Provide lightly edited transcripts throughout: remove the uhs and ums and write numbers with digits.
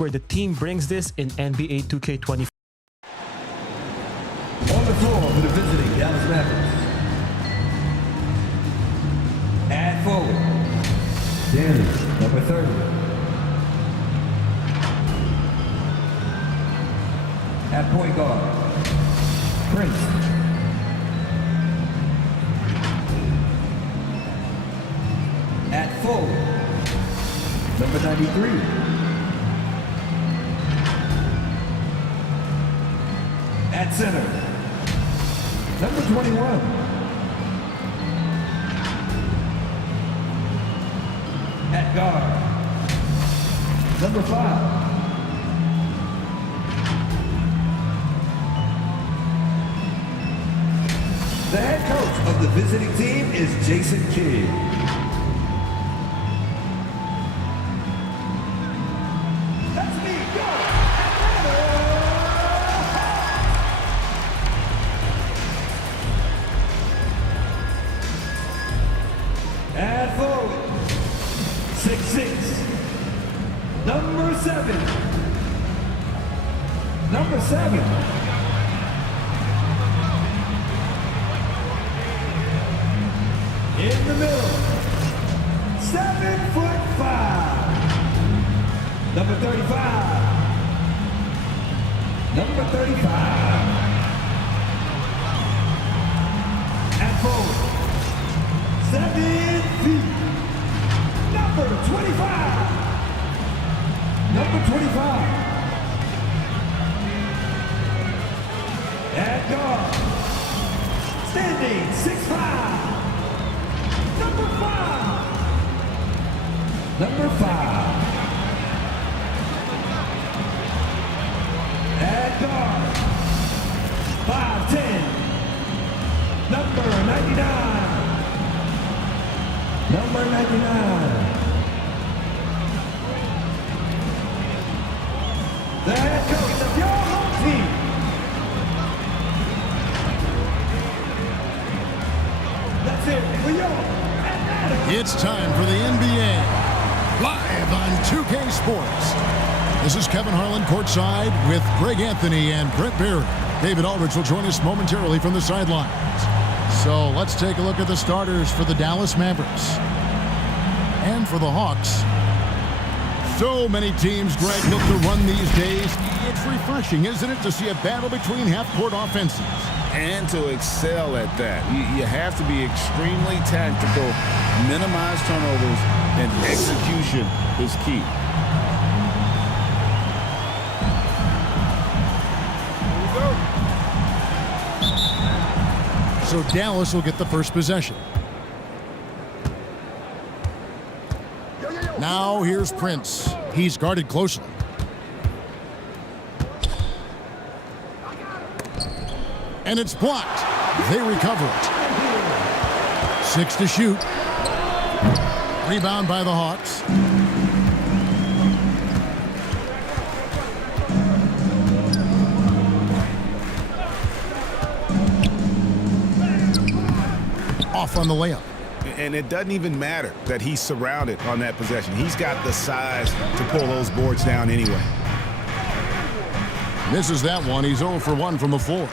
where the team brings this in NBA 2K24. On the floor for the visiting Dallas Mavericks. At forward, Dennis, number 30. At point guard, Prince. At forward, number 93. At center, number 21. At guard, number 5. The head coach of the visiting team is Jason Kidd. That's me, go! And forward, 6'6", number 7. Number 7. In the middle, 7'5", number 35. Number 35. And forward, 7 feet. Number 25. Number 25. At guard, standing 6'5". Number 5. Number 5. At guard, 5'10". Number 99. Number 99. The head coach of your home team. That's it for your Atlanta. It's time for the NBA, live on 2K Sports. This is Kevin Harlan courtside with Greg Anthony and Brett Barry. David Aldridge will join us momentarily from the sidelines. So let's take a look at the starters for the Dallas Mavericks. And for the Hawks. So many teams, Greg, look to run these days. It's refreshing, isn't it, to see a battle between half-court offenses? And to excel at that. You have to be extremely tactical, minimize turnovers, and execution is key. So Dallas will get the first possession. Now here's Prince. He's guarded closely. And it's blocked. They recover it. 6 to shoot. Rebound by the Hawks. Off on the layup. And it doesn't even matter that he's surrounded on that possession. He's got the size to pull those boards down anyway. Misses that one. He's 0 for 1 from the floor.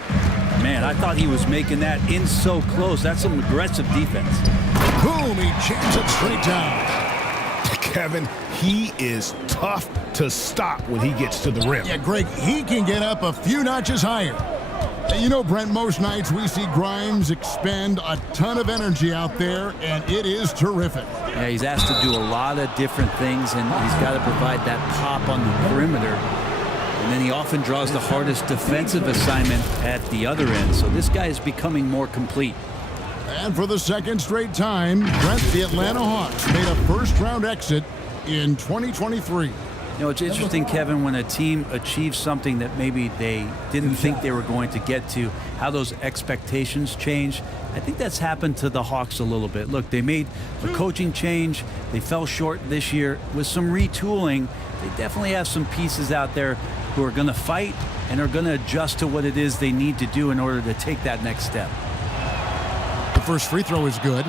Man, I thought he was making that in so close. That's some aggressive defense. Boom, he jams it straight down. Kevin, he is tough to stop when he gets to the rim. Yeah, Greg, he can get up a few notches higher. You know, Brent, most nights we see Grimes expend a ton of energy out there, and it is terrific. Yeah, he's asked to do a lot of different things, and he's got to provide that pop on the perimeter. And then he often draws the hardest defensive assignment at the other end. So this guy is becoming more complete. And for the second straight time, Brent, the Atlanta Hawks made a first-round exit in 2023. You know, it's interesting, Kevin, when a team achieves something that maybe they didn't think they were going to get to, how those expectations change. I think that's happened to the Hawks a little bit. Look, they made a coaching change. They fell short this year. With some retooling, they definitely have some pieces out there who are going to fight and are going to adjust to what it is they need to do in order to take that next step. The first free throw is good.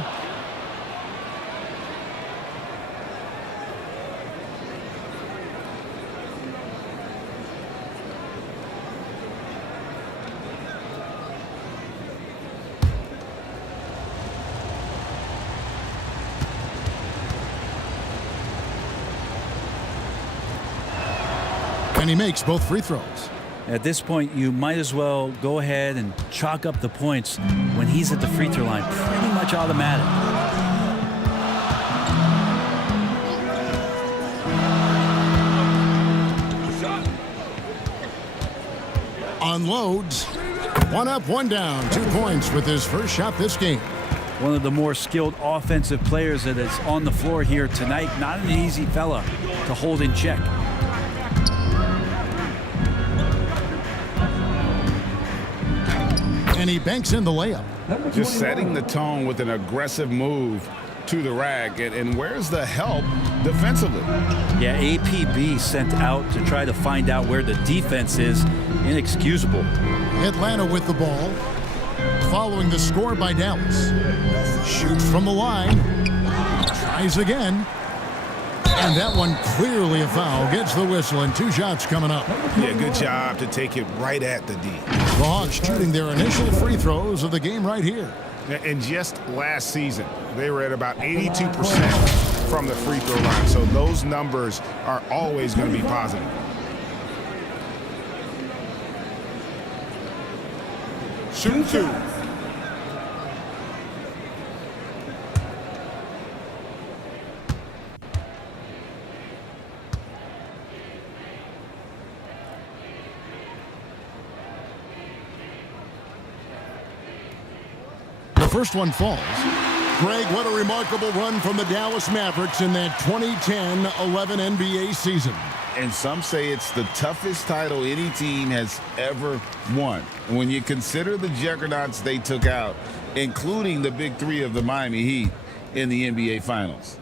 And he makes both free throws. At this point, you might as well go ahead and chalk up the points when he's at the free throw line. Pretty much automatic. Unloads. One up, one down. 2 points with his first shot this game. One of the more skilled offensive players that is on the floor here tonight. Not an easy fella to hold in check. And he banks in the layup. Just setting the tone with an aggressive move to the rack. And where's the help defensively? Yeah, APB sent out to try to find out where the defense is. Inexcusable. Atlanta with the ball. Following the score by Dallas. Shoots from the line. Tries again. And that one clearly a foul. Gets the whistle and 2 shots coming up. Yeah, good job to take it right at the D. The Hawks shooting their initial free throws of the game right here. And just last season, they were at about 82% from the free throw line. So those numbers are always going to be positive. Shoot 2. The first one falls. Greg, what a remarkable run from the Dallas Mavericks in that 2010-11 NBA season. And some say it's the toughest title any team has ever won. When you consider the juggernauts they took out, including the big 3 of the Miami Heat in the NBA Finals.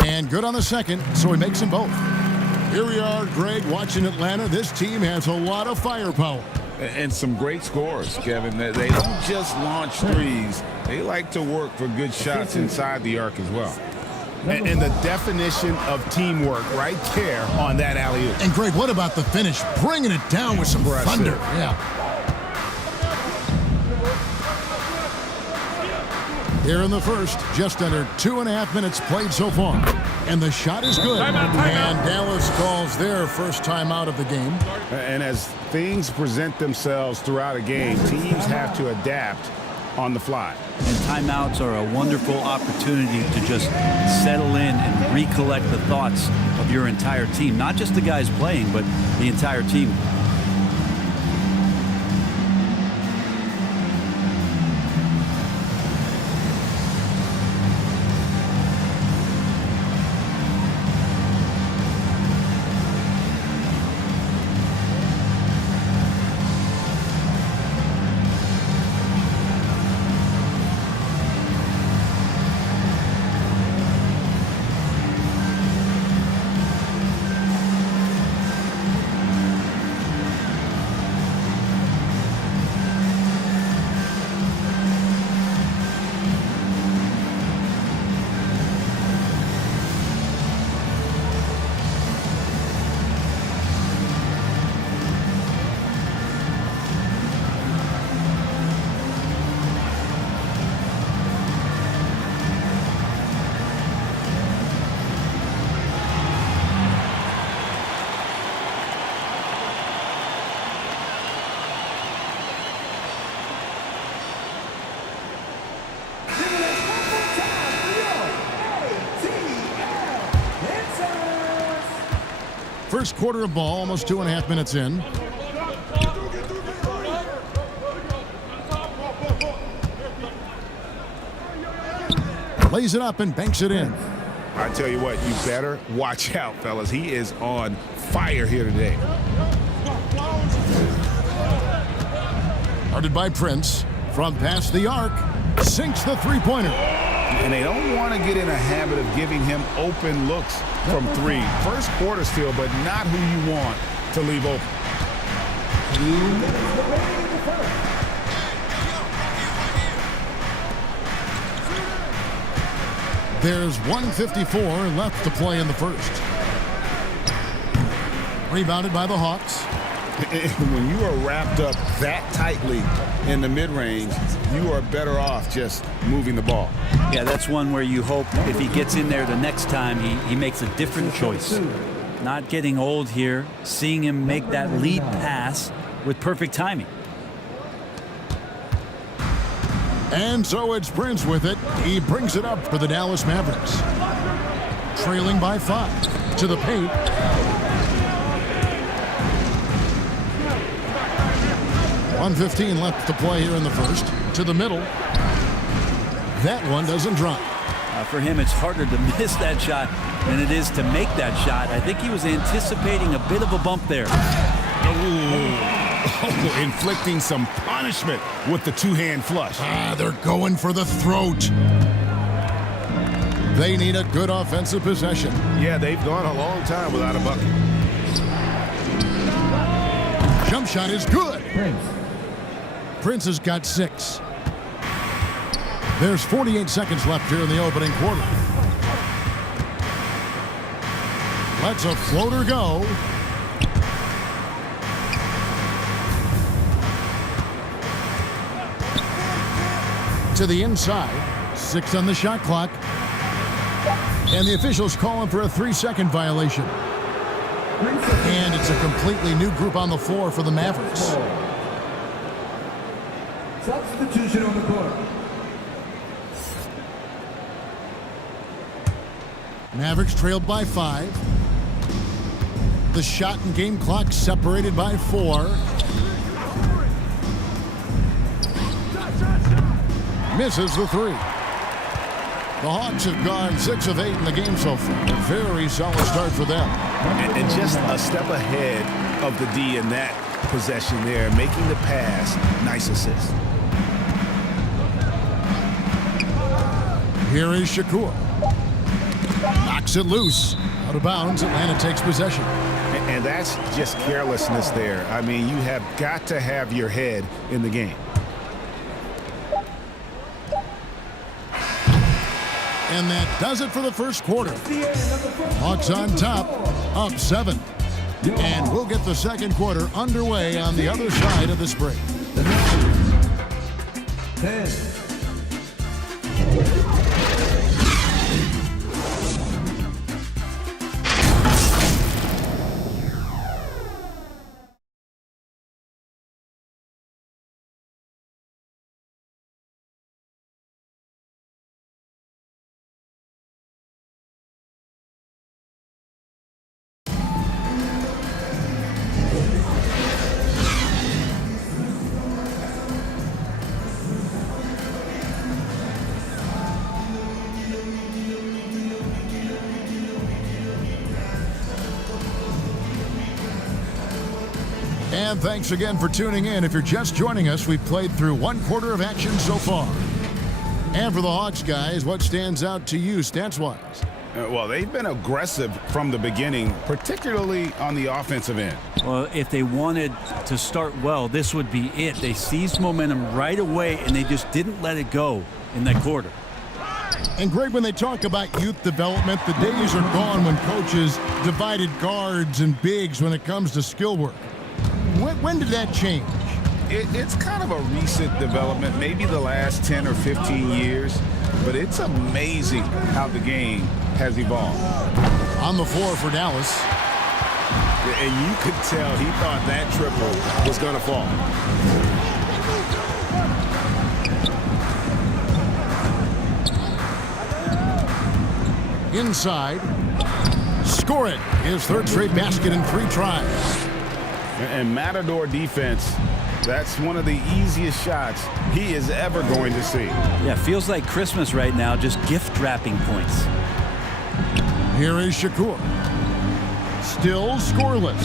And good on the second, so he makes them both. Here we are, Greg, watching Atlanta. This team has a lot of firepower. And some great scores, Kevin. They don't just launch threes. They like to work for good shots inside the arc as well. And the definition of teamwork right there on that alley-oop. And, Greg, what about the finish? Bringing it down with some thunder. Yeah. Here in the first, just under 2.5 minutes played so far. And the shot is good. And Dallas calls their first timeout of the game. And as things present themselves throughout a game, teams have to adapt on the fly. And timeouts are a wonderful opportunity to just settle in and recollect the thoughts of your entire team. Not just the guys playing, but the entire team. First quarter of ball, almost 2.5 minutes in. Lays it up and banks it in. I tell you what, you better watch out, fellas. He is on fire here today. Guarded by Prince. From past the arc. Sinks the three-pointer. And they don't want to get in a habit of giving him open looks from 3. First quarter still, but not who you want to leave open. There's 1:54 left to play in the first. Rebounded by the Hawks. When you are wrapped up that tightly in the mid-range, you are better off just moving the ball. Yeah, that's one where you hope if he gets in there the next time, he makes a different choice. Not getting old here, seeing him make that lead pass with perfect timing. And so it's Prince with it. He brings it up for the Dallas Mavericks. Trailing by 5 to the paint. .115 left to play here in the first. To the middle. That one doesn't drop. For him, it's harder to miss that shot than it is to make that shot. I think he was anticipating a bit of a bump there. Inflicting some punishment with the two-hand flush. They're going for the throat. They need a good offensive possession. Yeah, they've gone a long time without a bucket. Jump shot is good. Prince has got 6. There's 48 seconds left here in the opening quarter. Lets a floater go. To the inside. 6 on the shot clock. And the officials calling for a 3-second violation. And it's a completely new group on the floor for the Mavericks. Substitution on the court. Mavericks trailed by 5. The shot and game clock separated by 4. Misses the 3. The Hawks have gone 6 of 8 in the game so far. A very solid start for them. And just a step ahead of the D in that possession there, making the pass. Nice assist. Here is Shakur. Knocks it loose. Out of bounds. Atlanta takes possession. And that's just carelessness there. I mean, you have got to have your head in the game. And that does it for the first quarter. Hawks on top, up 7. And we'll get the second quarter underway on the other side of this break. 10. And thanks again for tuning in. If you're just joining us, we've played through 1 quarter of action so far. And for the Hawks guys, what stands out to you stats-wise? Well, they've been aggressive from the beginning, particularly on the offensive end. Well, if they wanted to start well, this would be it. They seized momentum right away, and they just didn't let it go in that quarter. And Greg, when they talk about youth development, the days are gone when coaches divided guards and bigs when it comes to skill work. When did that change? It's kind of a recent development, maybe the last 10 or 15 years, but it's amazing how the game has evolved. On the floor for Dallas. And you could tell he thought that triple was going to fall. Inside. Score it. His 3rd straight basket in 3 tries. And Matador defense, that's one of the easiest shots he is ever going to see. Yeah, feels like Christmas right now, just gift wrapping points. Here is Shakur. Still scoreless.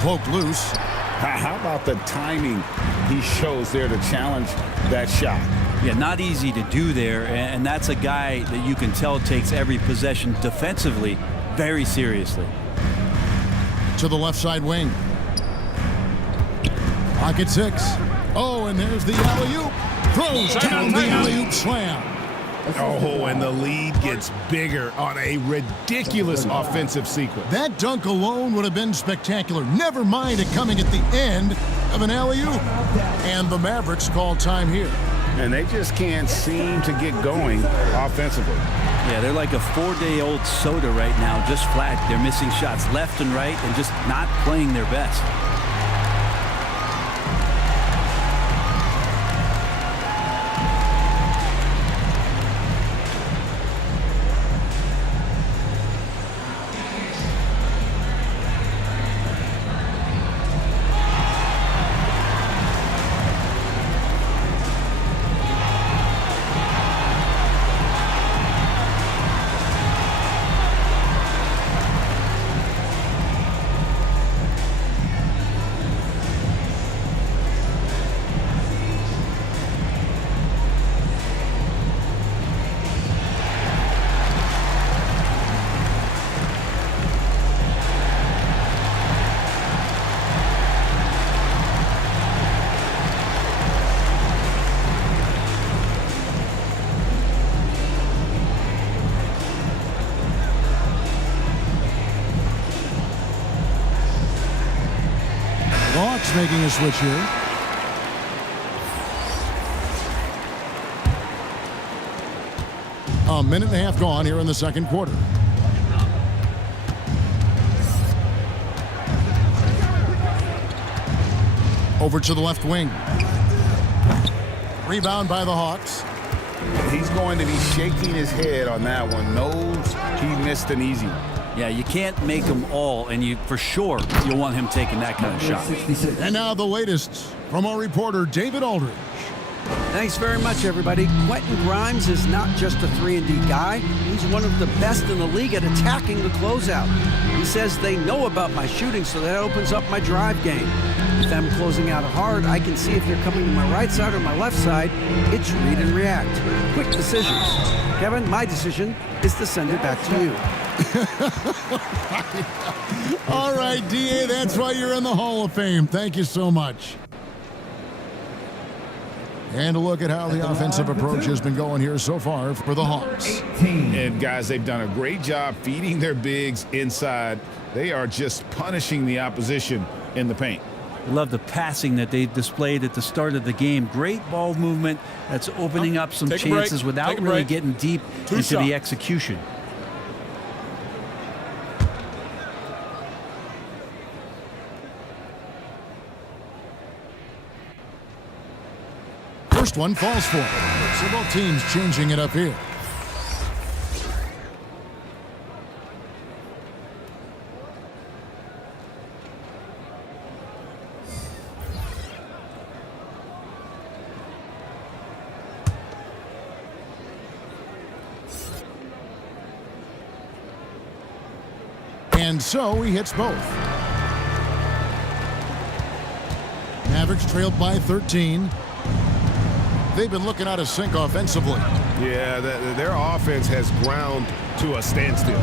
Poked loose. How about the timing he shows there to challenge that shot? Yeah, not easy to do there, and that's a guy that you can tell takes every possession defensively very seriously. To the left side wing. Pocket 6. Oh, and there's the alley-oop. Throws down the alley-oop slam. Oh, and the lead gets bigger on a ridiculous offensive sequence. That dunk alone would have been spectacular. Never mind it coming at the end of an alley-oop. And the Mavericks call time here. And they just can't seem to get going offensively. Yeah, they're like a 4-day-old soda right now, just flat. They're missing shots left and right and just not playing their best. Hawks making a switch here. A minute and a half gone here in the second quarter. Over to the left wing. Rebound by the Hawks. He's going to be shaking his head on that one. Knows he missed an easy one. Yeah, you can't make them all, and you for sure you'll want him taking that kind of shot. And now the latest from our reporter, David Aldridge. Thanks very much, everybody. Quentin Grimes is not just a 3-and-D guy. He's one of the best in the league at attacking the closeout. He says they know about my shooting, so that opens up my drive game. If I'm closing out hard, I can see if they're coming to my right side or my left side. It's read and react. Quick decisions. Kevin, my decision is to send it back to you. All right, DA, that's why you're in the Hall of Fame. Thank you so much. And a look at how the offensive approach has been going here so far for the Hawks. And guys, they've done a great job feeding their bigs inside. They are just punishing the opposition in the paint. I love the passing that they displayed at the start of the game. Great ball movement that's opening up some chances without really getting deep into the execution. First one falls for it. So both teams changing it up here. And so he hits both. Mavericks trailed by 13. They've been looking out of sync offensively. Yeah, their offense has ground to a standstill.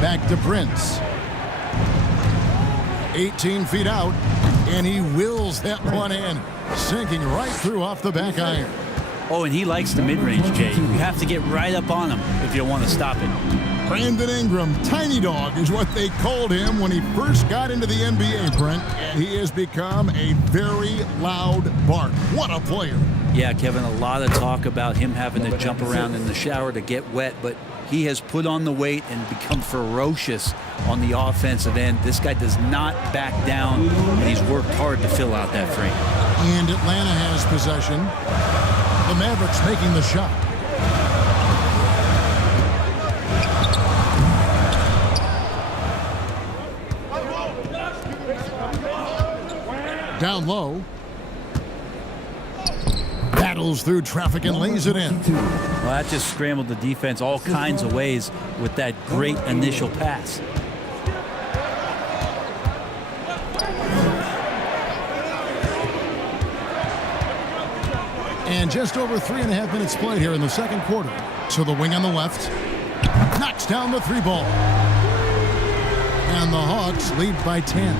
Back to Prince. 18 feet out, and he wills that one in, sinking right through off the back iron. Oh, and he likes the mid-range, Jay. You have to get right up on him if you want to stop it. Brandon Ingram, Tiny Dog is what they called him when he first got into the NBA, Brent. He has become a very loud bark. What a player. Yeah, Kevin, a lot of talk about him having to jump around in the shower to get wet, but he has put on the weight and become ferocious on the offensive end. This guy does not back down, and he's worked hard to fill out that frame. And Atlanta has possession. The Mavericks making the shot. Down low. Battles through traffic and lays it in. Well, that just scrambled the defense all kinds of ways with that great initial pass. And just over 3.5 minutes played here in the second quarter. So the wing on the left knocks down the three ball. And the Hawks lead by 10.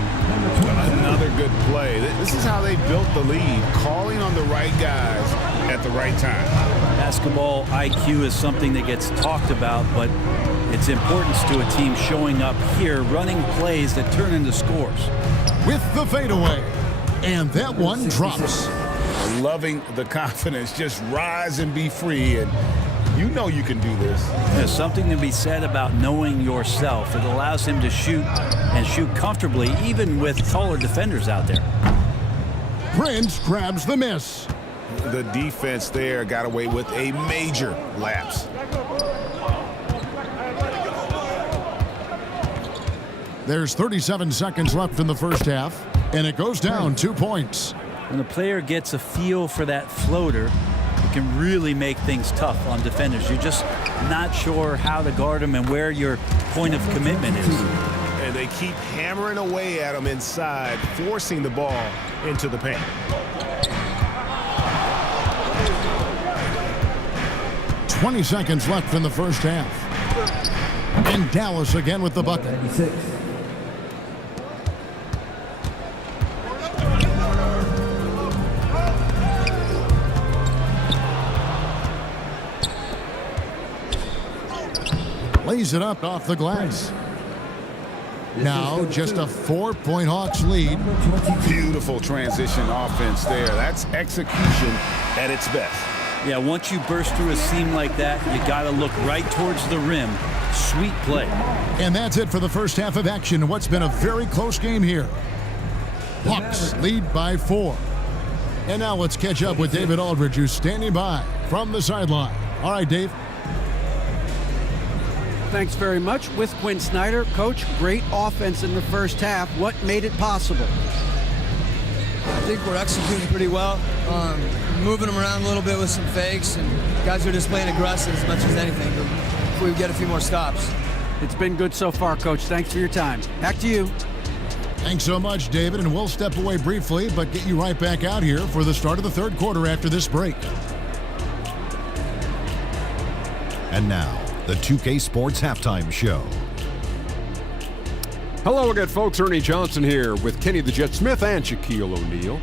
Another good play. This is how they built the lead, calling on the right guys at the right time. Basketball IQ is something that gets talked about, but its importance to a team showing up here, running plays that turn into scores. With the fadeaway. And that one drops. Loving the confidence. Just rise and be free. And you know you can do this. There's something to be said about knowing yourself. It allows him to shoot and shoot comfortably, even with taller defenders out there. Prince grabs the miss. The defense there got away with a major lapse. There's 37 seconds left in the first half, and it goes down 2 points. When the player gets a feel for that floater, it can really make things tough on defenders. You're just not sure how to guard them and where your point of commitment is. And they keep hammering away at them inside, forcing the ball into the paint. "20 seconds left in the first half. And Dallas again with the bucket. 96. Lays it up off the glass. Now just a 4-point Hawks lead. Beautiful transition offense there. That's execution at its best. Yeah, once you burst through a seam like that, you got to look right towards the rim. Sweet play. And that's it for the first half of action. What's been a very close game here. Hawks lead by 4. And now let's catch up with David Aldridge, who's standing by from the sideline. All right, Dave. Thanks very much. With Quinn Snyder, Coach, great offense in the first half. What made it possible? I think we're executing pretty well. Moving them around a little bit with some fakes, and guys are just playing aggressive as much as anything. But if we get a few more stops. It's been good so far, Coach. Thanks for your time. Back to you. Thanks so much, David, and we'll step away briefly, but get you right back out here for the start of the third quarter after this break. And now, the 2K Sports Halftime Show. Hello again, folks. Ernie Johnson here with Kenny the Jet Smith and Shaquille O'Neal.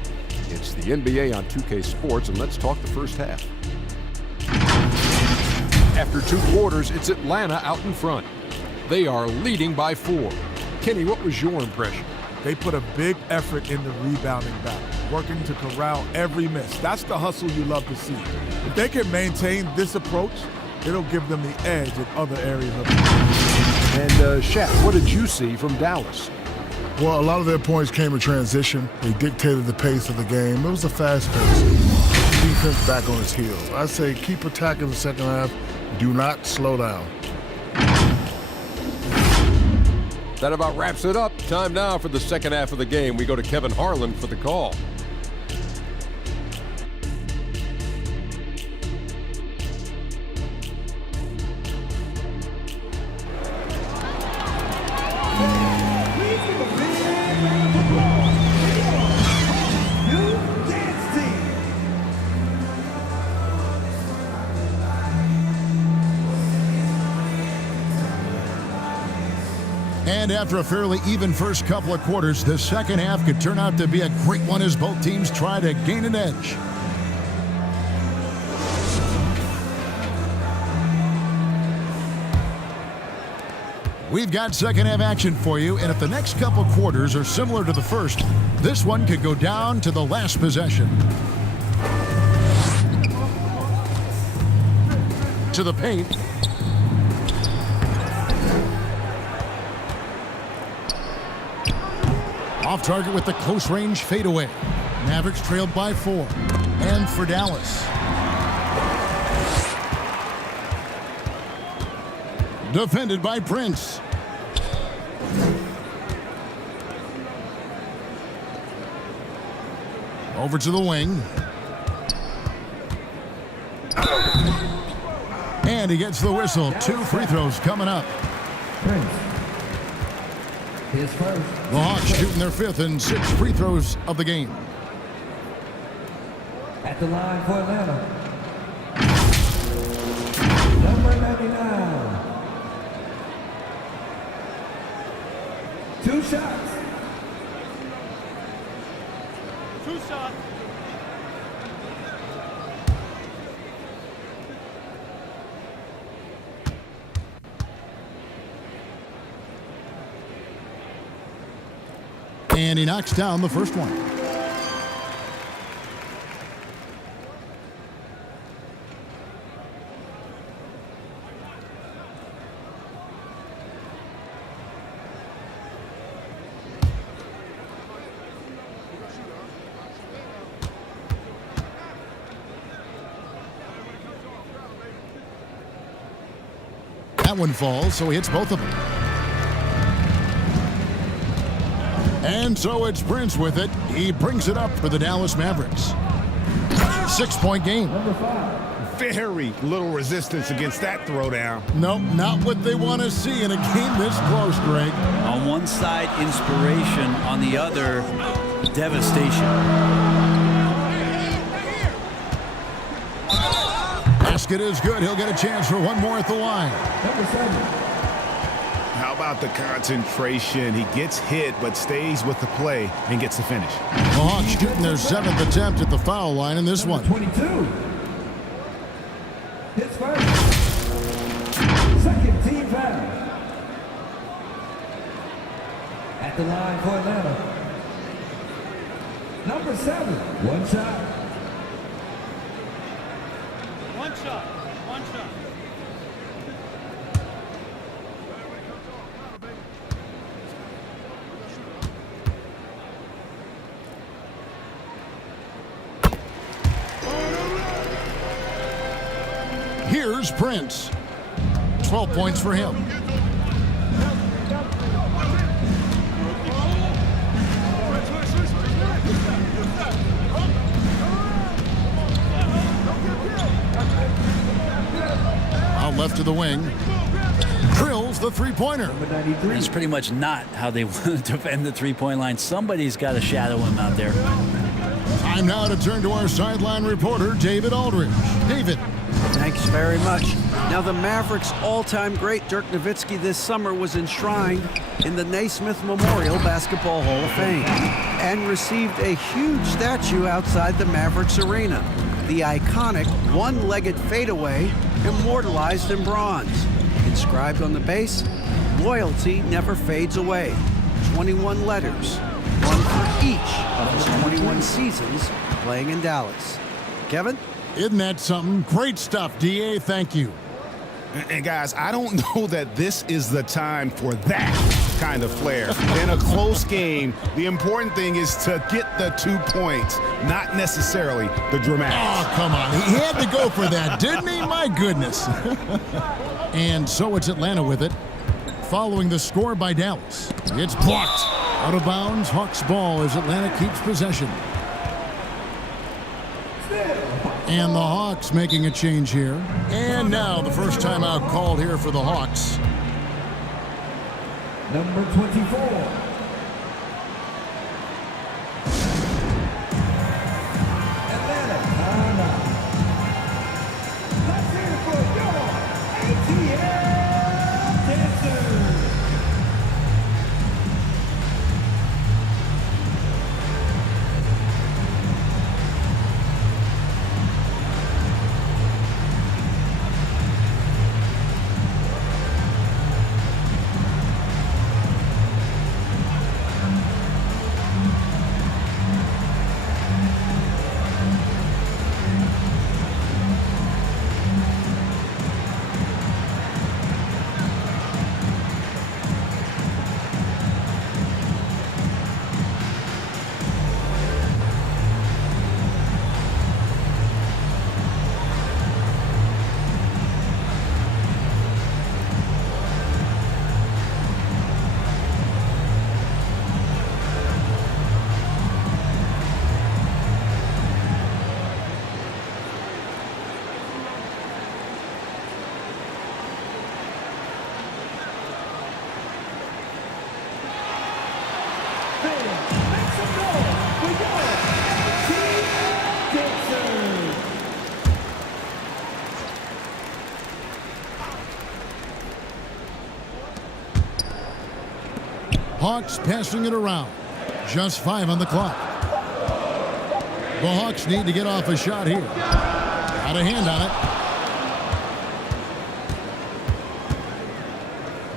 It's the NBA on 2K Sports, and let's talk the first half. After 2 quarters, it's Atlanta out in front. They are leading by 4. Kenny, what was your impression? They put a big effort in the rebounding battle, working to corral every miss. That's the hustle you love to see. If they can maintain this approach, it'll give them the edge in other areas of the game. And Shaq, what did you see from Dallas? Well, a lot of their points came in transition. They dictated the pace of the game. It was a fast pace. Defense back on its heels. I say keep attacking the second half. Do not slow down. That about wraps it up. Time now for the second half of the game. We go to Kevin Harlan for the call. And after a fairly even first couple of quarters, the second half could turn out to be a great one as both teams try to gain an edge. We've got second half action for you, and if the next couple quarters are similar to the first, this one could go down to the last possession. To the paint. Off target with the close range fadeaway. Mavericks trailed by 4. And for Dallas. Defended by Prince. Over to the wing. And he gets the whistle. 2 free throws coming up. Prince. His first. The Hawks shooting their 5th and 6th free throws of the game. At the line for Atlanta. Number 99. 2 shots. 2 shots. And he knocks down the first one. That one falls, so he hits both of them. And so it's Prince with it. He brings it up for the Dallas Mavericks. 6-point game. Very little resistance against that throwdown. Nope, not what they want to see in a game this close, Greg. On one side, inspiration. On the other, devastation. Basket is good. He'll get a chance for one more at the line. How about the concentration? He gets hit, but stays with the play and gets the finish. The Hawks shooting their 7th attempt at the foul line in this one. 22. His first. Second team foul. At the line for Atlanta. Number 7. One shot. One shot. One shot. Here's Prince. 12 points for him. Out left to the wing. Drills the three-pointer. That's pretty much not how they want to defend the three-point line. Somebody's got to shadow him out there. Time now to turn to our sideline reporter, David Aldridge. David. Thanks very much. Now, the Mavericks' all-time great Dirk Nowitzki this summer was enshrined in the Naismith Memorial Basketball Hall of Fame and received a huge statue outside the Mavericks arena. The iconic one-legged fadeaway immortalized in bronze. Inscribed on the base, loyalty never fades away. 21 letters, one for each of his 21 seasons playing in Dallas. Kevin? Isn't that something? Great stuff, DA. Thank you. And guys, I don't know that this is the time for that kind of flair. In a close game, the important thing is to get the 2 points, not necessarily the dramatics. Oh, come on. He had to go for that, didn't he? My goodness. And so it's Atlanta with it, following the score by Dallas. It's blocked. Out of bounds, Hawks ball as Atlanta keeps possession. And the Hawks making a change here. And now the first timeout called here for the Hawks. Number 24. Atlanta, timeout. Let's hear it for your ATL dancers. Hawks passing it around. Just 5 on the clock. The Hawks need to get off a shot here. Got a hand on it.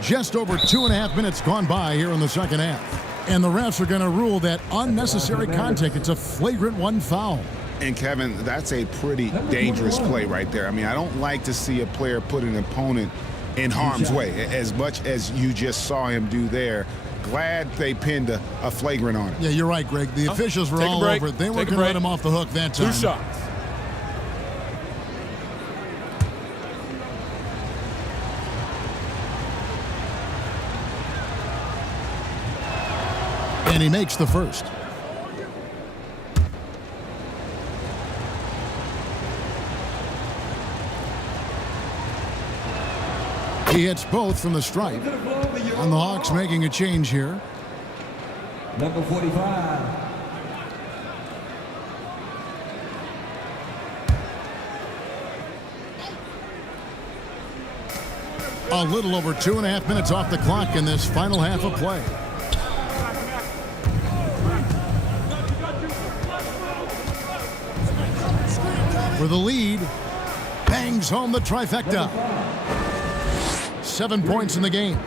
Just over 2.5 minutes gone by here in the second half. And the refs are going to rule that unnecessary contact. It's a flagrant 1 foul. And Kevin, that's a pretty dangerous play right there. I mean, I don't like to see a player put an opponent in harm's way, as much as you just saw him do there. Glad they pinned a flagrant on him. Yeah, you're right, Greg. The officials were all over it. They weren't going to let him off the hook that time. 2 shots. And he makes the first. He hits both from the stripe. And the Hawks making a change here. Number 45. A little over 2.5 minutes off the clock in this final half of play. For the lead, bangs home the trifecta. 7 points in the game.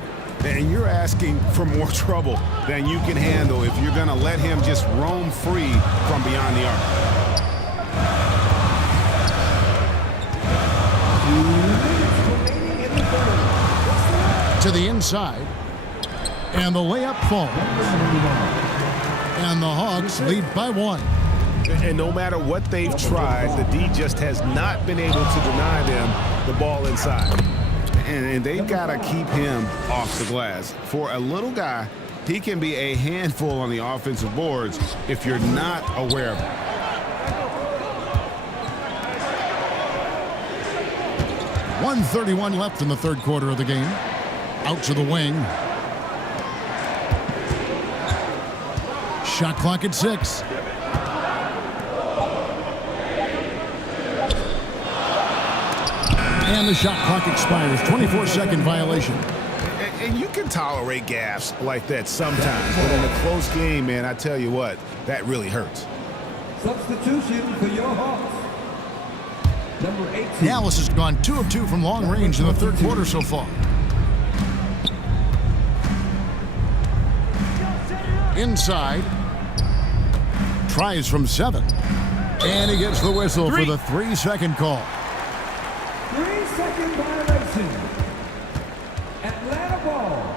And you're asking for more trouble than you can handle if you're going to let him just roam free from beyond the arc. To the inside. And the layup falls. And the Hawks lead by 1. And no matter what they've tried, the D just has not been able to deny them the ball inside. And they've got to keep him off the glass. For a little guy, he can be a handful on the offensive boards if you're not aware of it. .131 left in the third quarter of the game. Out to the wing. Shot clock at 6. And the shot clock expires. 24-second violation. And you can tolerate gaffes like that sometimes, but in a close game, man, I tell you what, that really hurts. Substitution for your Hawks. Number 18. Dallas has gone 2 of 2 from long range in the third quarter so far. Inside. Tries from 7. And he gets the whistle for the 3-second call. 3-second violation. Atlanta ball.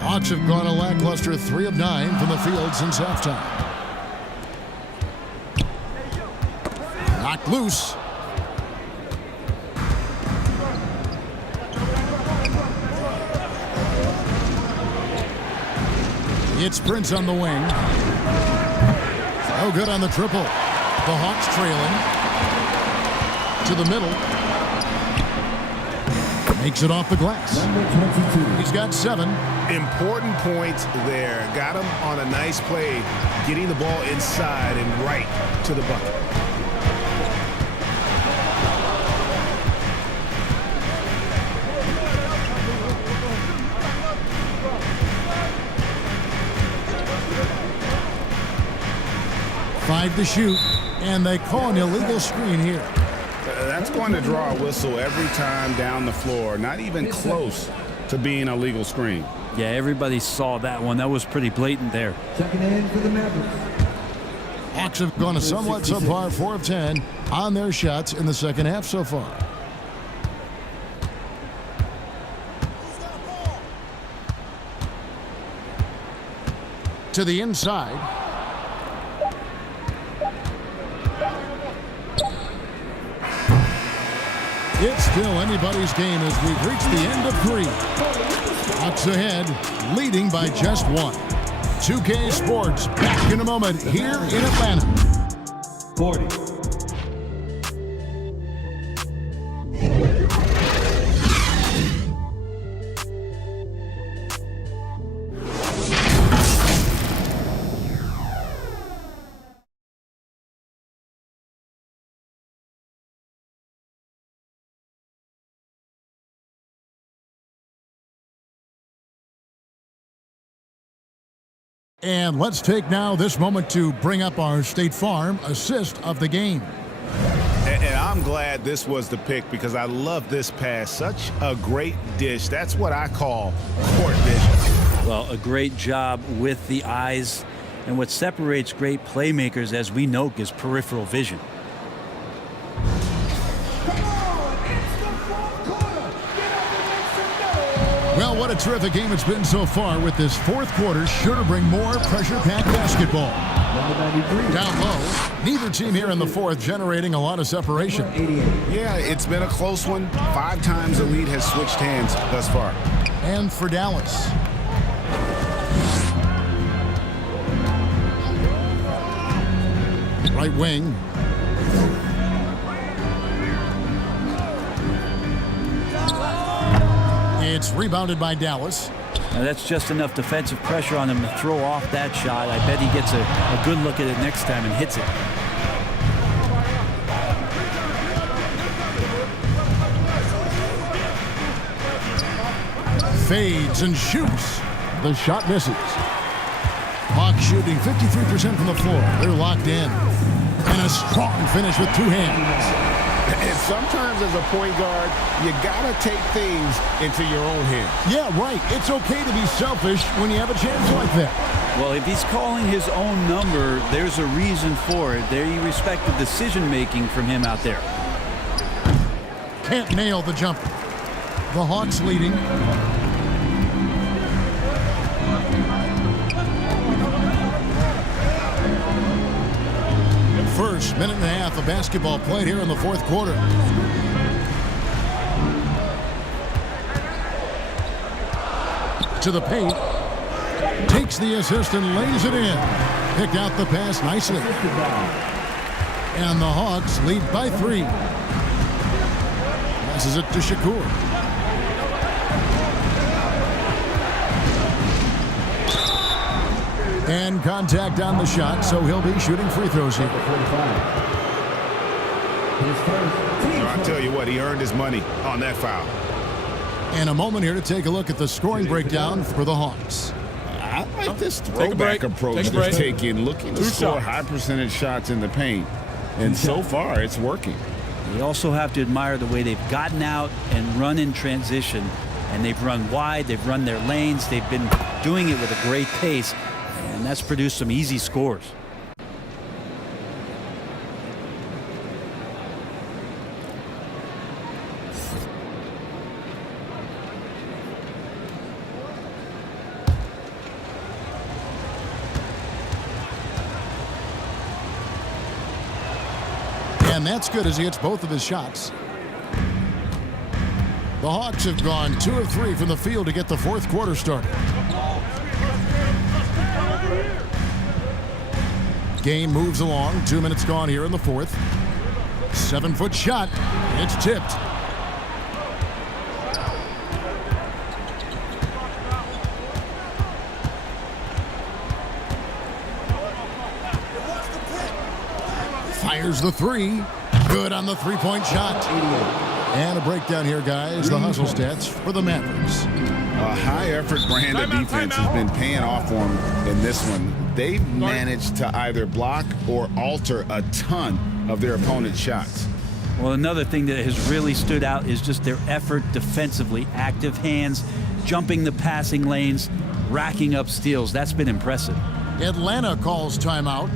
Hawks have gone a lackluster 3 of 9 from the field since halftime. Knocked loose. It's Prince on the wing. Oh, good on the triple. The Hawks trailing. To the middle. Makes it off the glass. He's got 7. Important points there. Got him on a nice play, getting the ball inside and right to the bucket. Five to shoot, and they call an illegal screen here. That's going to draw a whistle every time down the floor. Not even close to being a legal screen. Yeah, everybody saw that one. That was pretty blatant there. Checking in for the Mavericks. Hawks have gone a somewhat subpar 4 of 10 on their shots in the second half so far. To the inside. It's still anybody's game as we've reached the end of 3. Hawks ahead, leading by just 1. 2K Sports back in a moment here in Atlanta. 40. And let's take now this moment to bring up our State Farm assist of the game. And I'm glad this was the pick because I love this pass. Such a great dish. That's what I call court vision. Well, a great job with the eyes. And what separates great playmakers, as we know, is peripheral vision. Well, what a terrific game it's been so far, with this fourth quarter sure to bring more pressure-packed basketball. Down low, neither team here in the fourth generating a lot of separation. Yeah, it's been a close one. 5 times the lead has switched hands thus far. And for Dallas. Right wing. It's rebounded by Dallas. Now that's just enough defensive pressure on him to throw off that shot. I bet he gets a good look at it next time and hits it. Fades and shoots. The shot misses. Hawks shooting 53% from the floor. They're locked in. And a strong finish with 2 hands. And sometimes as a point guard, you gotta take things into your own hands. Yeah, right. It's okay to be selfish when you have a chance like that. Well, if he's calling his own number, there's a reason for it. There you respect the decision-making from him out there. Can't nail the jumper. The Hawks leading. First minute and a half of basketball played here in the fourth quarter. To the paint. Takes the assist and lays it in. Picked out the pass nicely. And the Hawks lead by 3. Passes it to Shakur. And contact on the shot, so he'll be shooting free throws here. I'll tell you what, he earned his money on that foul. And a moment here to take a look at the scoring breakdown for the Hawks. I like this throwback approach they're taking, looking to score high percentage shots in the paint. And so far, it's working. You also have to admire the way they've gotten out and run in transition. And they've run wide, they've run their lanes, they've been doing it with a great pace. And that's produced some easy scores. And that's good as he hits both of his shots. The Hawks have gone 2 of 3 from the field to get the fourth quarter started. Game moves along. 2 minutes gone here in the fourth. 7-foot shot. It's tipped. Fires the 3. Good on the 3-point shot. And a breakdown here, guys. The hustle stats for the Mavericks. A high-effort brand of defense has been paying off for them in this one. They've managed to either block or alter a ton of their opponent's shots. Well, another thing that has really stood out is just their effort defensively. Active hands, jumping the passing lanes, racking up steals. That's been impressive. Atlanta calls timeout.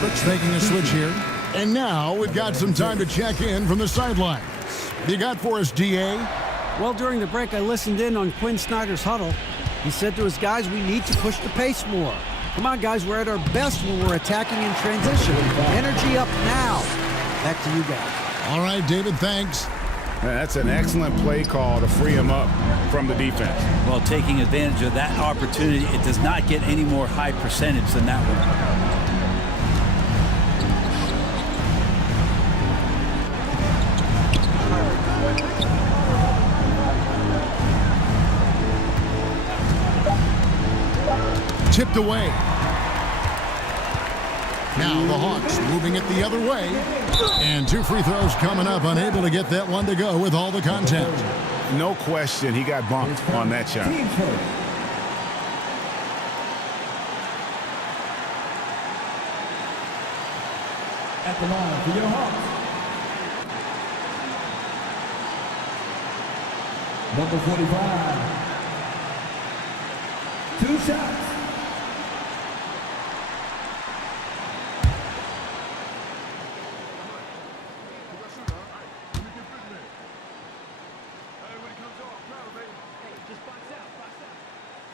Mavericks making a switch here. And now we've got some time to check in from the sidelines. You got for us, DA? Well, during the break, I listened in on Quinn Snyder's huddle. He said to his guys, we need to push the pace more. Come on, guys, we're at our best when we're attacking in transition. Energy up now. Back to you guys. All right, David, thanks. That's an excellent play call to free him up from the defense. Well, taking advantage of that opportunity, it does not get any more high percentage than that one. Tipped away. Now the Hawks moving it the other way. And 2 free throws coming up, unable to get that one to go with all the contact. No question, he got bumped on that shot. At the line for your Hawks. Number 45. 2 shots.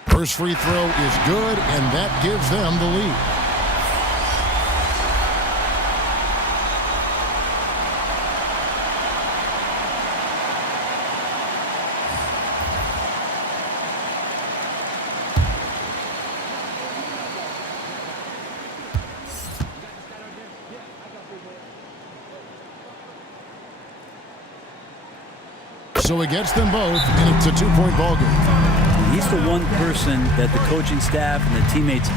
First free throw is good, and that gives them the lead. So it gets them both, and it's a 2-point ball game. He's the one person that the coaching staff and the teammates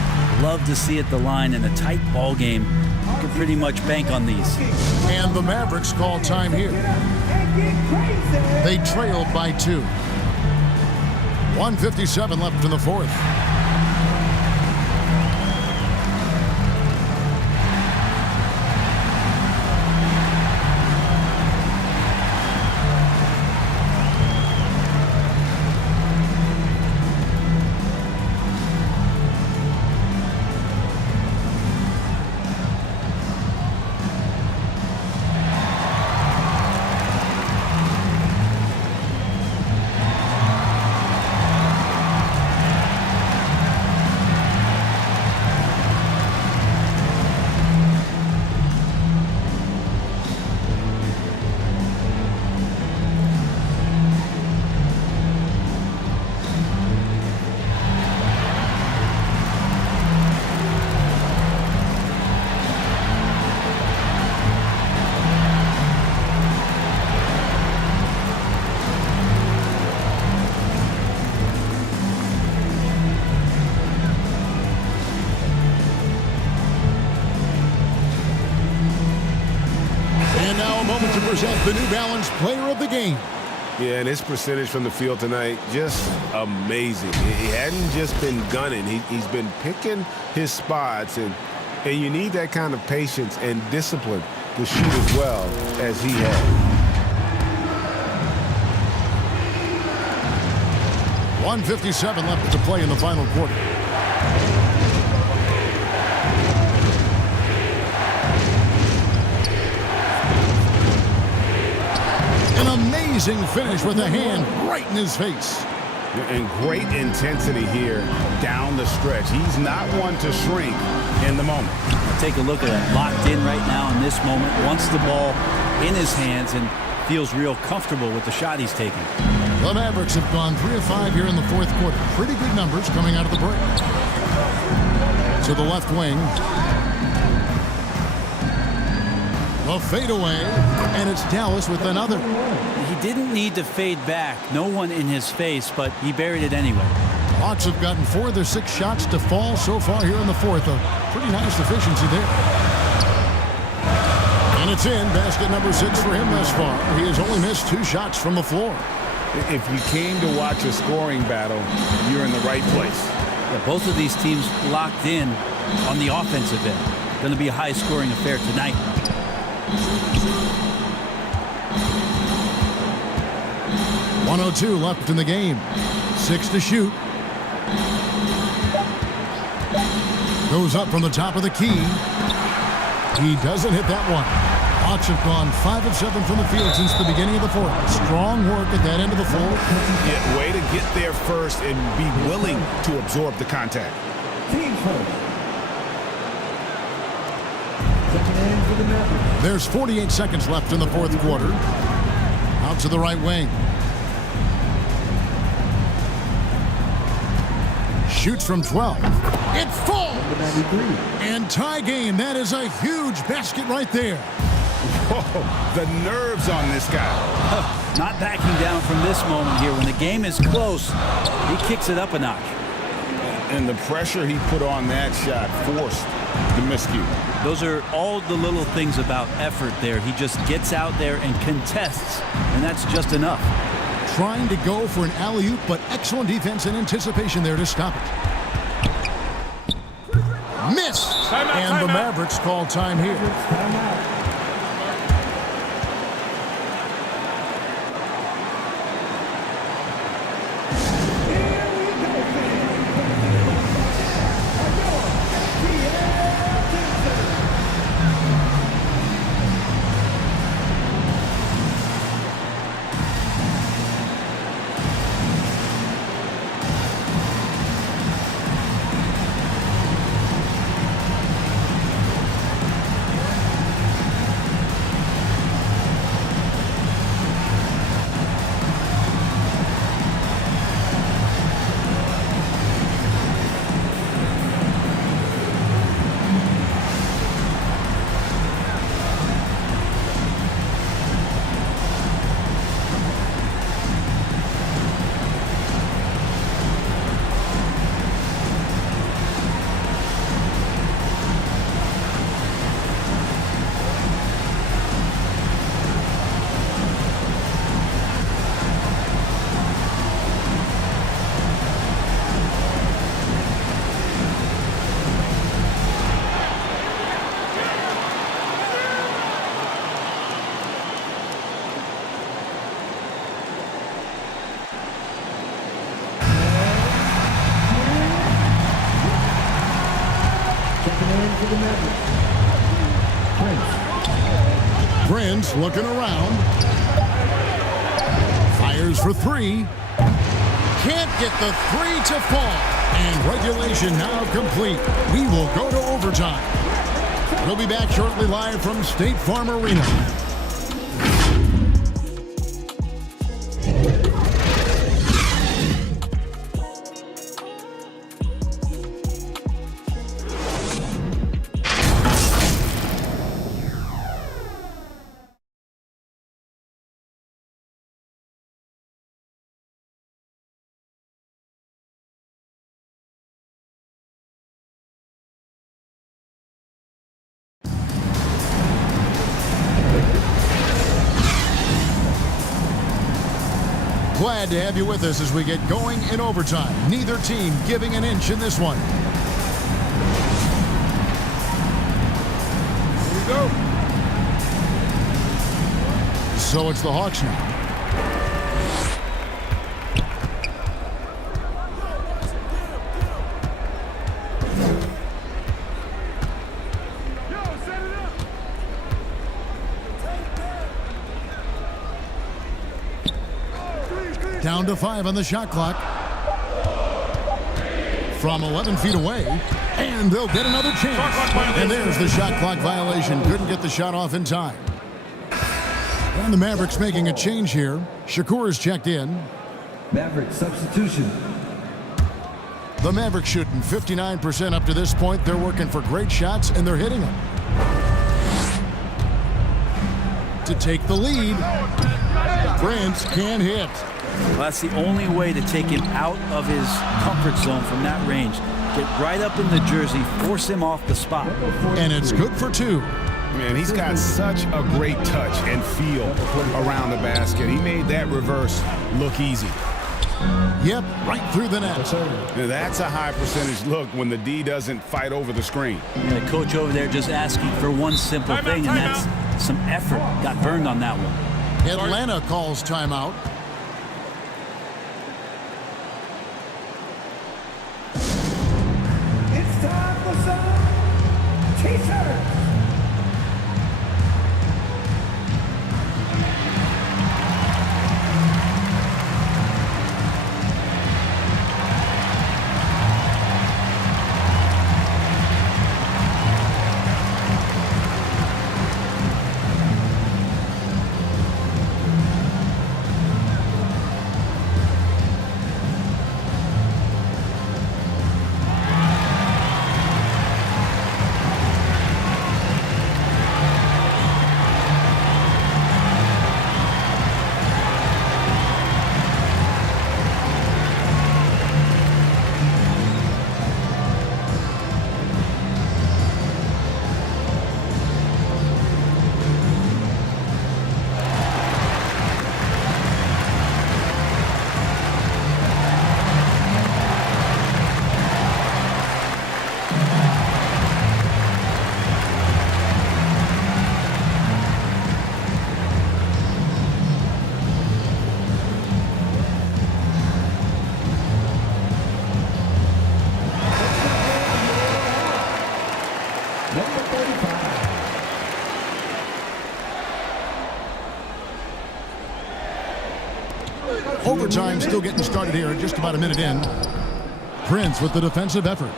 love to see at the line in a tight ball game. You can pretty much bank on these. And the Mavericks call time here. They trailed by 2. 1:57 left in the fourth. Present the New Balance Player of the Game. Yeah, and his percentage from the field tonight, just amazing. He hadn't just been gunning. He's been picking his spots, and you need that kind of patience and discipline to shoot as well as he had. 1:57 left to play in the final quarter. Amazing finish with a hand right in his face. And great intensity here down the stretch. He's not one to shrink in the moment. Take a look at that. Locked in right now in this moment. Wants the ball in his hands and feels real comfortable with the shot he's taking. The Mavericks have gone 3 of 5 here in the fourth quarter. Pretty good numbers coming out of the break. To the left wing. A fadeaway, and it's Dallas with another. He didn't need to fade back. No one in his face, but he buried it anyway. Hawks have gotten 4 of their 6 shots to fall so far here in the fourth. A pretty nice efficiency there. And it's in. Basket number 6 for him thus far. He has only missed 2 shots from the floor. If you came to watch a scoring battle, you're in the right place. Yeah, both of these teams locked in on the offensive end. Going to be a high-scoring affair tonight. 1:02 left in the game. 6 to shoot. Goes up from the top of the key. He doesn't hit that one. Hawks have gone 5 of 7 from the field since the beginning of the fourth. Strong work at that end of the floor. Yeah, way to get there first and be willing to absorb the contact. Team first. Second hand for the Mavericks. There's 48 seconds left in the fourth quarter. Out to the right wing. Shoots from 12. It falls! And tie game. That is a huge basket right there. Whoa, the nerves on this guy. Not backing down from this moment here. When the game is close, he kicks it up a notch. And the pressure he put on that shot forced the miscue. Those are all the little things about effort there. He just gets out there and contests, and that's just enough. Trying to go for an alley-oop, but excellent defense and anticipation there to stop it. Missed! And the Mavericks call time here. Prince looking around. Fires for three. Can't get the three to fall. And regulation now complete. We will go to overtime. We'll be back shortly live from State Farm Arena. Glad to have you with us as we get going in overtime. Neither team giving an inch in this one. Here we go. So it's the Hawks now. Down to 5 on the shot clock. From 11 feet away. And they'll get another chance. And there's the shot clock violation. Couldn't get the shot off in time. And the Mavericks making a change here. Shakur is checked in. Maverick substitution. The Mavericks shooting 59% up to this point. They're working for great shots, and they're hitting them. To take the lead. Prince can hit. Well, that's the only way to take him out of his comfort zone from that range. Get right up in the jersey, force him off the spot. And it's good for 2. Man, he's got such a great touch and feel around the basket. He made that reverse look easy. Yep, right through the net. Now, that's a high percentage look when the D doesn't fight over the screen. And the coach over there just asking for one simple thing, and that's some effort. Got burned on that one. Atlanta calls timeout. It's time for some t-shirts. Overtime still getting started here, just about a minute in. Prince with the defensive effort.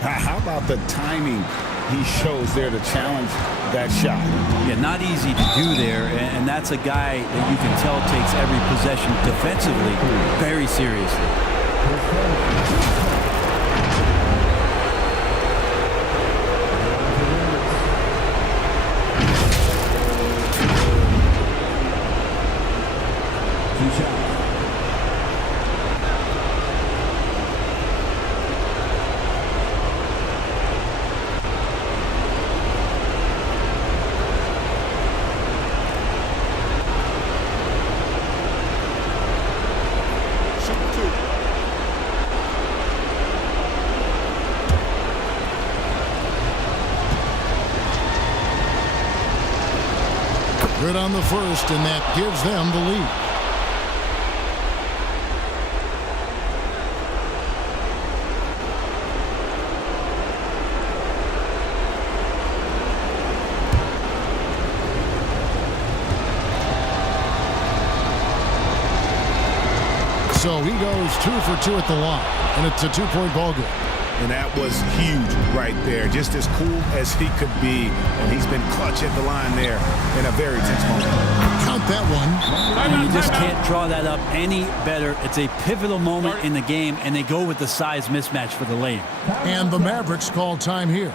How about the timing he shows there to challenge that shot? Yeah, not easy to do there, and that's a guy that you can tell takes every possession defensively very seriously. Good on the first, and that gives them the lead. So he goes 2 for 2 at the line, and it's a 2-point ball game. And that was huge right there. Just as cool as he could be. And he's been clutch at the line there in a very tense moment. Count that one. And you just can't draw that up any better. It's a pivotal moment in the game, and they go with the size mismatch for the lane. And the Mavericks call time here.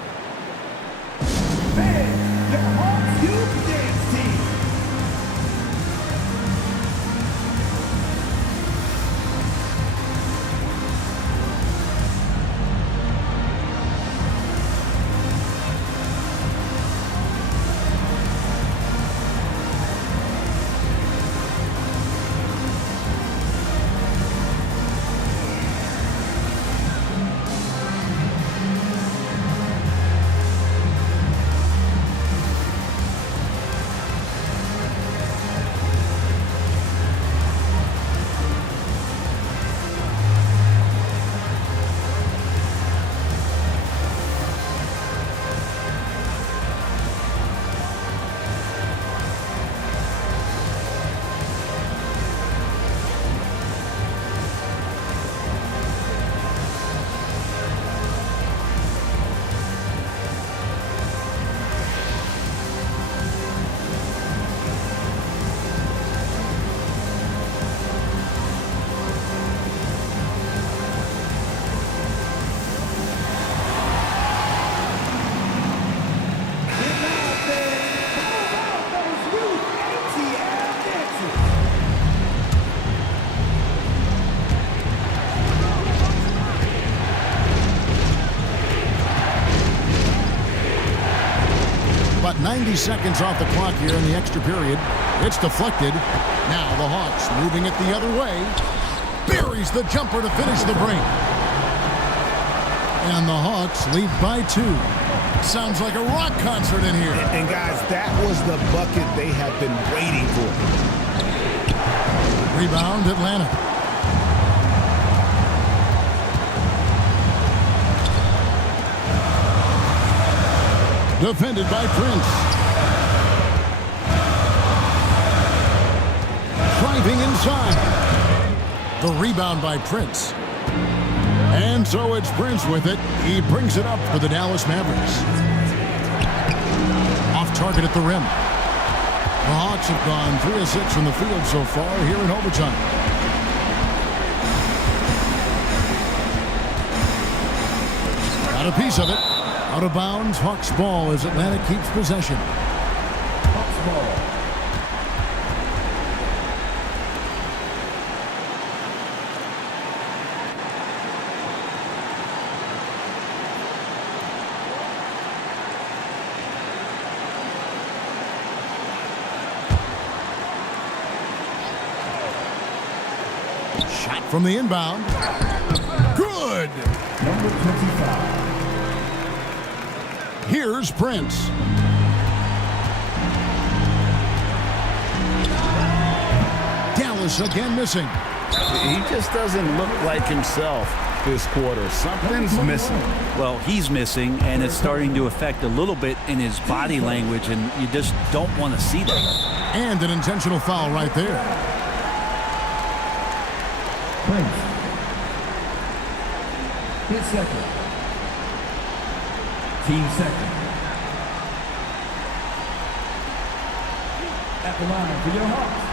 About 90 seconds off the clock here in the extra period. It's deflected. Now the Hawks moving it the other way. Buries the jumper to finish the break. And the Hawks lead by 2. Sounds like a rock concert in here. And guys, that was the bucket they have been waiting for. Rebound, Atlanta. Defended by Prince. Driving inside. The rebound by Prince. And so it's Prince with it. He brings it up for the Dallas Mavericks. Off target at the rim. The Hawks have gone 3 of 6 from the field so far here in overtime. Got a piece of it. Out of bounds, Hawks ball as Atlanta keeps possession. Hawks ball. Shot from the inbound. Good. Number 25. Here's Prince. Dallas again missing. He just doesn't look like himself this quarter. Something's missing. Well, he's missing, and it's starting to affect a little bit in his body language, and you just don't want to see that. And an intentional foul right there. Prince. Hit second. Team second. At the line for your Hawks.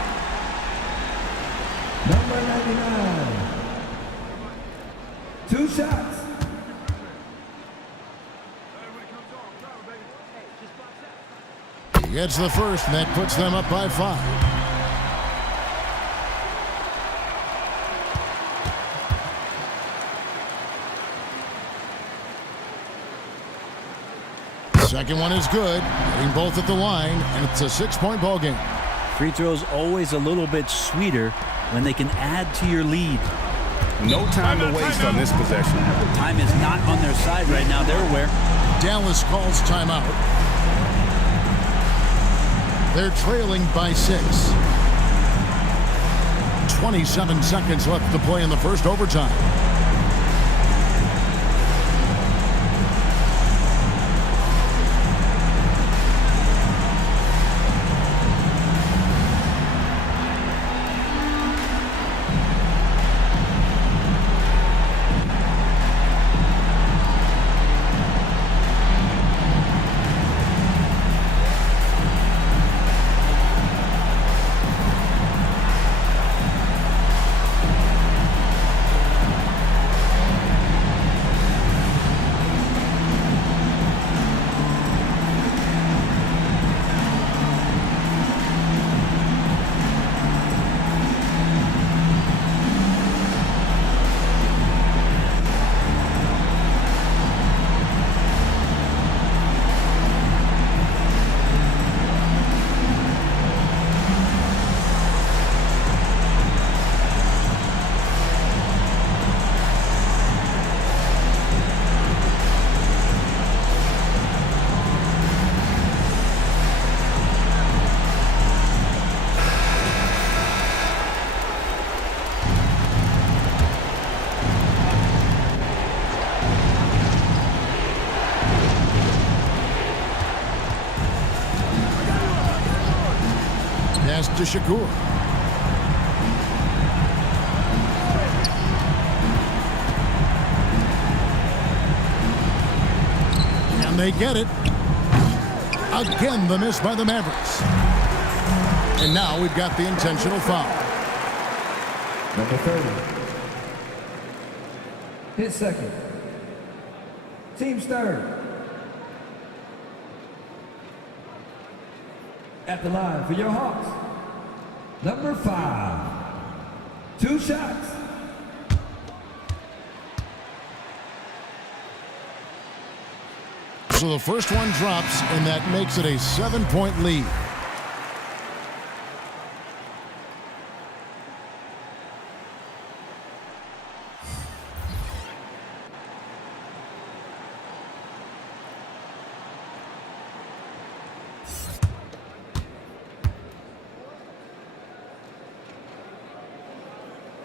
Number 99. 2 shots. He gets the first, and that puts them up by 5. Second one is good, hitting both at the line, and it's a 6-point ball game. Free throws always a little bit sweeter when they can add to your lead. No time to waste on this possession. Time is not on their side right now. They're aware. Dallas calls timeout. They're trailing by 6. 27 seconds left to play in the first overtime. To Shakur. And they get it. Again, the miss by the Mavericks. And now we've got the intentional foul. Number 30. Hit second. Team's third. At the line for your Hawks. Number 5. 2 shots. So the first one drops, and that makes it a 7-point lead.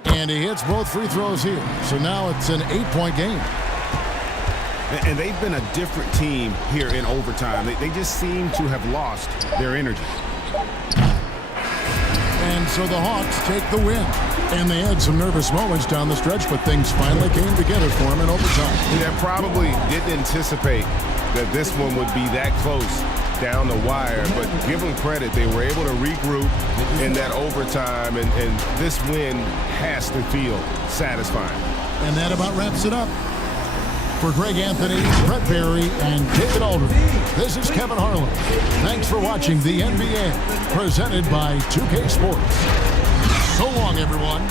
And he hits both free throws here. So now it's an 8-point game. And they've been a different team here in overtime. They just seem to have lost their energy. And so the Hawks take the win. And they had some nervous moments down the stretch, but things finally came together for them in overtime. They probably didn't anticipate that this one would be that close down the wire, but give them credit. They were able to regroup in that overtime, and this win has to feel satisfying. And that about wraps it up. For Greg Anthony, Brett Barry, and David Aldridge, this is Kevin Harlan. Thanks for watching the NBA, presented by 2K Sports. So long, everyone.